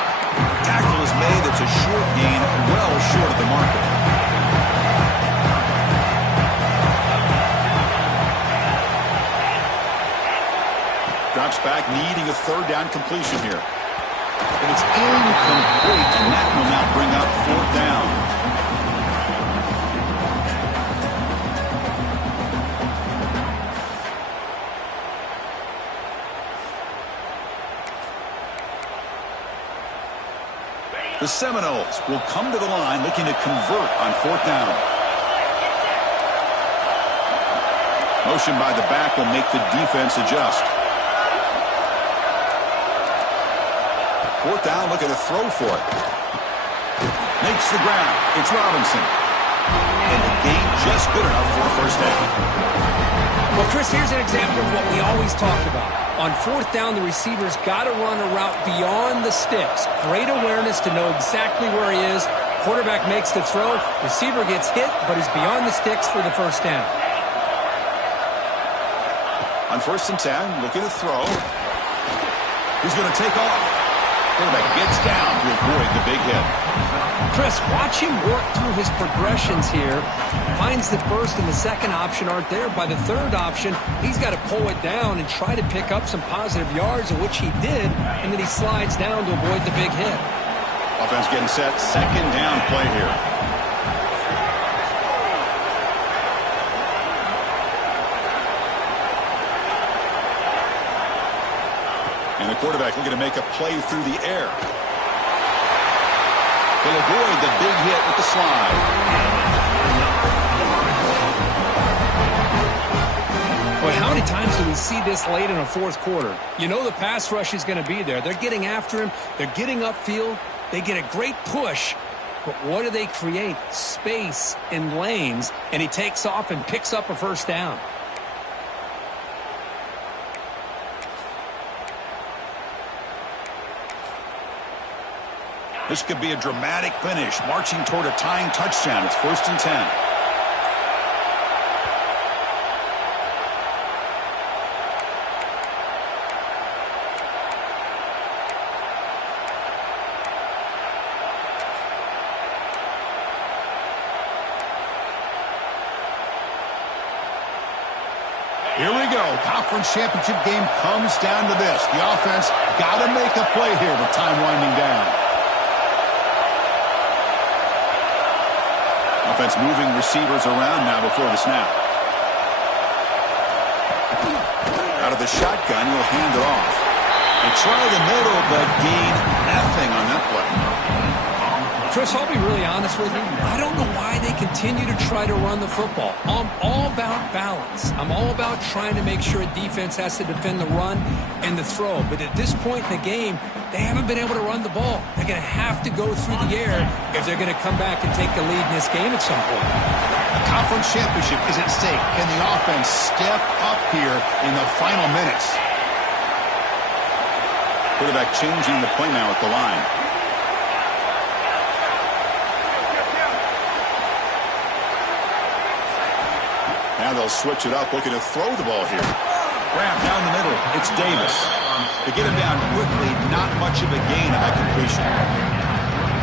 Tackle is made. It's a short gain, well short of the marker. Drops back, needing a third down completion here. But it's incomplete, and that will now bring up fourth down. The Seminoles will come to the line looking to convert on fourth down. Motion by the back will make the defense adjust. Fourth down, looking to throw for it. Makes the ground. It's Robinson. And the gain just good enough for a first down. Well, Chris, here's an example of what we always talk about. On fourth down, the receiver's got to run a route beyond the sticks. Great awareness to know exactly where he is. Quarterback makes the throw. Receiver gets hit, but he's beyond the sticks for the first down. On 1st and 10, looking to throw. He's going to take off. Quarterback gets down to avoid the big hit. Chris, watch him work through his progressions here. Finds the first and the second option aren't there. By the third option, he's got to pull it down and try to pick up some positive yards, of which he did, and then he slides down to avoid the big hit. Offense getting set. 2nd down play here. And the quarterback looking to make a play through the air. He'll avoid the big hit with the slide. Well, how many times do we see this late in a fourth quarter? You know the pass rush is going to be there. They're getting after him. They're getting upfield. They get a great push. But what do they create? Space in lanes. And he takes off and picks up a first down. This could be a dramatic finish, marching toward a tying touchdown. It's 1st and 10. Here we go. Conference championship game comes down to this. The offense got to make a play here with time winding down. Offense moving receivers around now before the snap. Out of the shotgun, he'll hand it off. They try the middle, but gain nothing on that play. Chris, I'll be really honest with you. I don't know why they continue to try to run the football. I'm all about balance. I'm all about trying to make sure a defense has to defend the run and the throw. But at this point in the game, they haven't been able to run the ball. They're going to have to go through the air if they're going to come back and take the lead in this game at some point. The conference championship is at stake. Can the offense step up here in the final minutes? Quarterback changing the play now at the line. Now they'll switch it up, looking to throw the ball here. Grab down the middle. It's Davis. To get him down quickly, not much of a gain on that completion.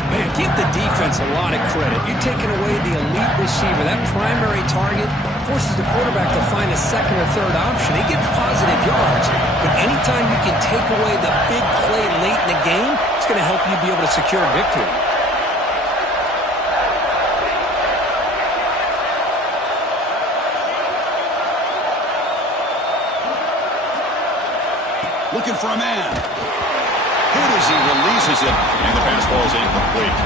Man, give the defense a lot of credit. You're taking away the elite receiver. That primary target forces the quarterback to find a second or third option. He gets positive yards, but anytime you can take away the big play late in the game, it's going to help you be able to secure a victory. Looking for a man. Hit as he releases it, and the pass ball is incomplete.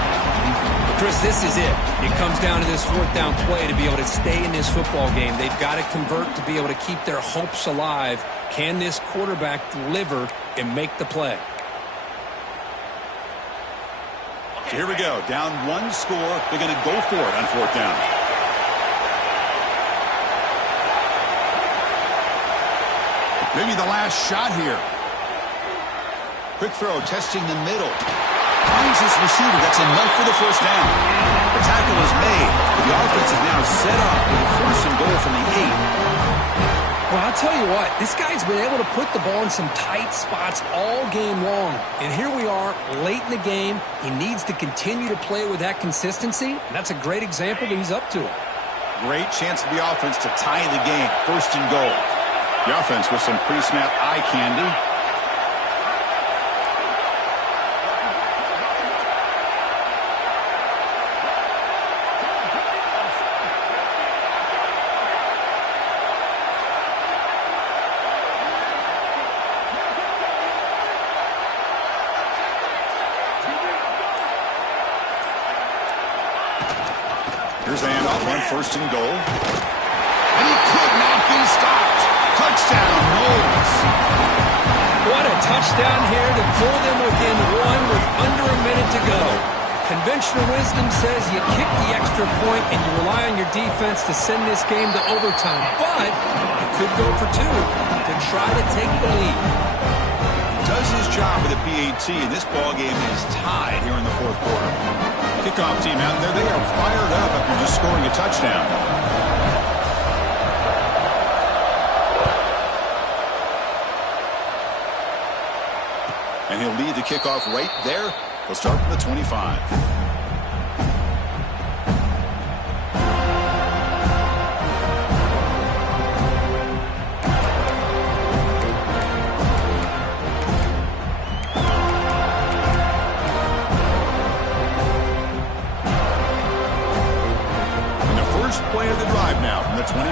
Chris, this is it. It comes down to this 4th down play to be able to stay in this football game. They've got to convert to be able to keep their hopes alive. Can this quarterback deliver and make the play? So here we go. Down one score. They're going to go for it on 4th down. Maybe the last shot here. Quick throw, testing the middle. Finds his receiver. That's enough for the first down. The tackle is made. The offense is now set up with a 1st and goal from the 8. Well, I'll tell you what. This guy's been able to put the ball in some tight spots all game long. And here we are, late in the game. He needs to continue to play with that consistency. And that's a great example that he's up to it. Great chance for the offense to tie the game. 1st and goal. The offense with some pre-snap eye candy. Here's the handoff on 1st and goal. And he could not be stopped. Touchdown, Knowles. What a touchdown here to pull them within one with under a minute to go. Conventional wisdom says you kick the extra point and you rely on your defense to send this game to overtime. But you could go for two to try to take the lead. He does his job with a PAT, and this ball game is tied here in the fourth quarter. Kickoff team out there, they are fired up after just scoring a touchdown. And he'll lead the kickoff right there. He'll start from the 25. And the first play of the drive now from the 25.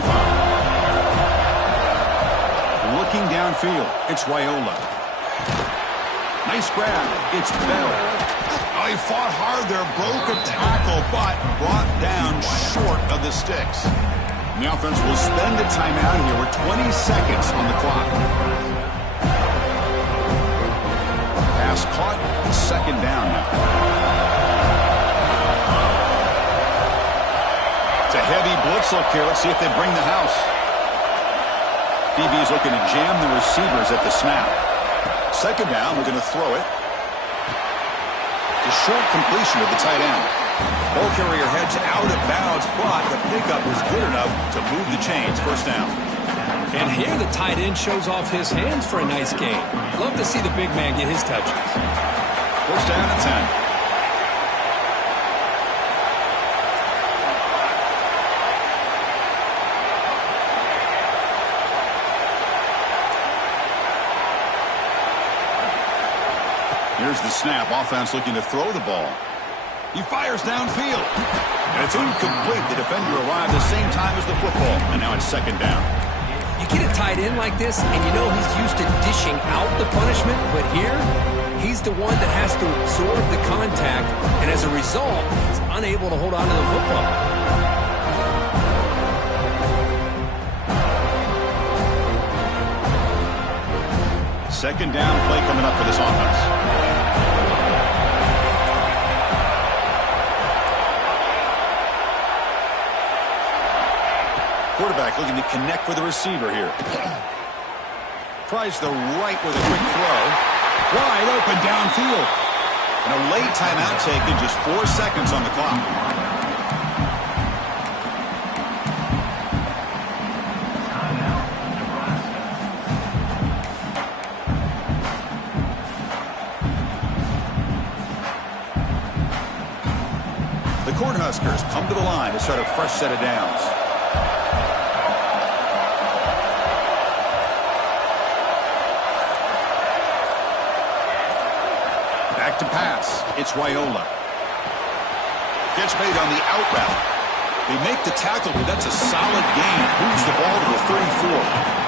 Looking downfield, it's Raiola. Nice grab. It's Bell. Oh, he fought hard there, broke a tackle, but brought down short of the sticks. And the offense will spend a timeout here with 20 seconds on the clock. Pass caught, second down now. It's a heavy blitz look here. Let's see if they bring the house. DB's looking to jam the receivers at the snap. Second down, we're going to throw it. It's a short completion of the tight end. Ball carrier heads out of bounds, but the pickup was good enough to move the chains. First down. And here the tight end shows off his hands for a nice gain. Love to see the big man get his touches. First down at 10. Here's the snap. Offense looking to throw the ball. He fires downfield. And it's incomplete. The defender arrived the same time as the football. And now it's second down. You get a tight end like this, and you know he's used to dishing out the punishment. But here, he's the one that has to absorb the contact. And as a result, he's unable to hold on to the football. Second down play coming up for this offense. Quarterback looking to connect with the receiver here. Tries the right with a quick throw. Wide open downfield. And a late timeout taken, just 4 seconds on the clock. The Cornhuskers come to the line to start a fresh set of downs. Back to pass. It's Raiola. Catch made on the out route. They make the tackle, but that's a solid gain. Moves the ball to the 34.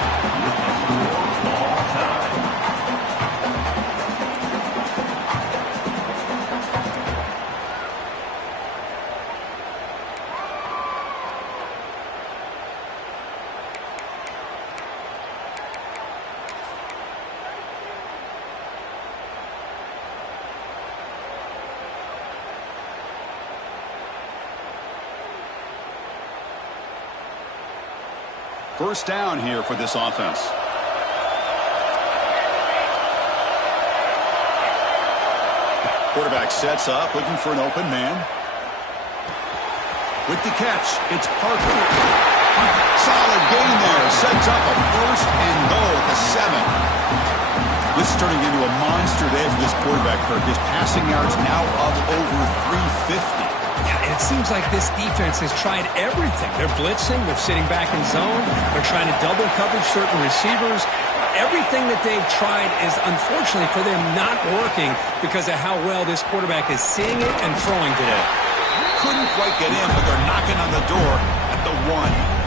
First down here for this offense. Quarterback sets up, looking for an open man. With the catch, it's Parker. Solid gain there. Sets up a first and goal at the 7. This is turning into a monster day for this quarterback, Kirk. His passing yards now up over 350. Yeah, and it seems like this defense has tried everything. They're blitzing, they're sitting back in zone, they're trying to double coverage certain receivers. Everything that they've tried is, unfortunately for them, not working because of how well this quarterback is seeing it and throwing today. Couldn't quite get in, but they're knocking on the door at the 1.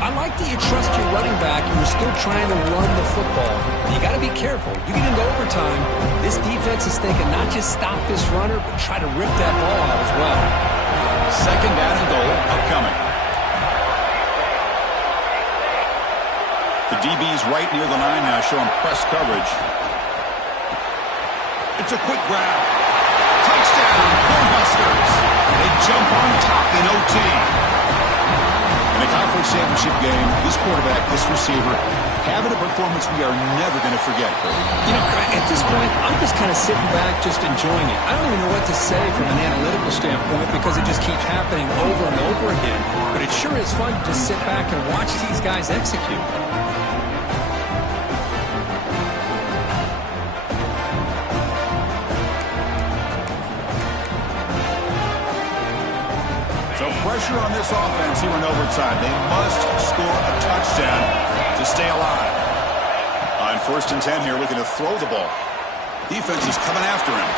I like that you trust your running back and you're still trying to run the football. You got to be careful. You get into overtime, this defense is thinking not just stop this runner, but try to rip that ball out as well. Second down and goal upcoming. The DB's right near the line now, showing press coverage. It's a quick grab. Touchdown, Cornhuskers. They jump on top in OT. In a conference championship game, this quarterback, this receiver, having a performance we are never going to forget, Cody. You know, at this point, I'm just kind of sitting back, just enjoying it. I don't even know what to say from an analytical standpoint because it just keeps happening over and over again. But it sure is fun to just sit back and watch these guys execute. So pressure on this offense here in overtime. They must score a touchdown to stay alive. On 1st and 10 here, looking to throw the ball. Defense is coming after him.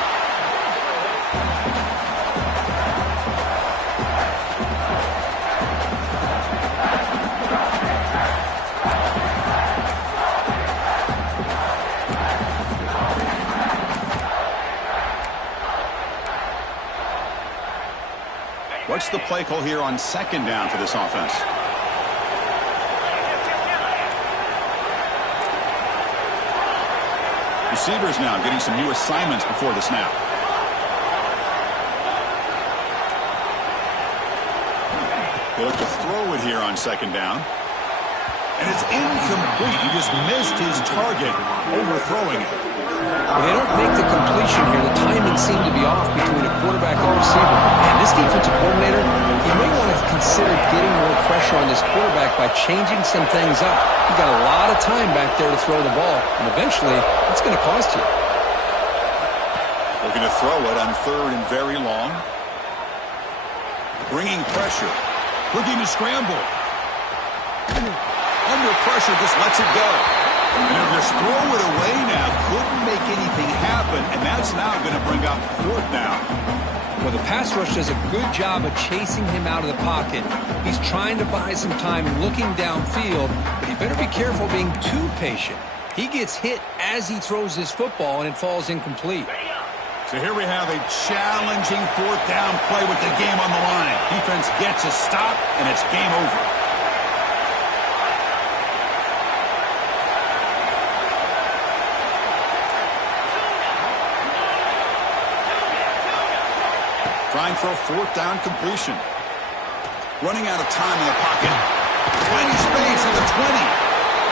What's the play call here on 2nd down for this offense? Receivers now getting some new assignments before the snap. They look to throw it here on 2nd down. And it's incomplete. He just missed his target, overthrowing it. When they don't make the completion here, the timing seemed to be off between a quarterback and a receiver. And this defensive coordinator, he may want to consider getting more pressure on this quarterback by changing some things up. You've got a lot of time back there to throw the ball, and eventually, it's going to cost you. Looking to throw it on 3rd and very long. Bringing pressure. Looking to scramble. Under pressure, just lets it go. And he'll just throw it away now. Couldn't make anything happen, and that's now going to bring up 4th down. Well, the pass rush does a good job of chasing him out of the pocket. He's trying to buy some time looking downfield, but he better be careful being too patient. He gets hit as he throws this football, and it falls incomplete. So here we have a challenging 4th down play with the game on the line. Defense gets a stop, and it's game over. Trying for a 4th down completion. Running out of time in the pocket. Tiny space at the 20.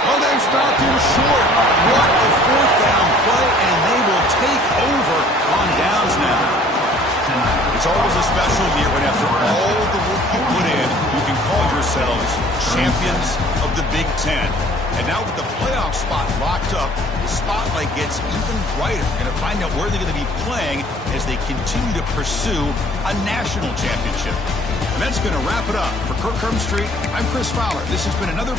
Oh, they've stopped him short. What a 4th down play, and they will take over on downs now. It's always a special year when after all the work you put in, you can call yourselves champions of the Big Ten. And now with the playoff spot locked up, the spotlight gets even brighter. We're going to find out where they're going to be playing as they continue to pursue a national championship. And that's going to wrap it up. For Kirk Street, I'm Chris Fowler. This has been another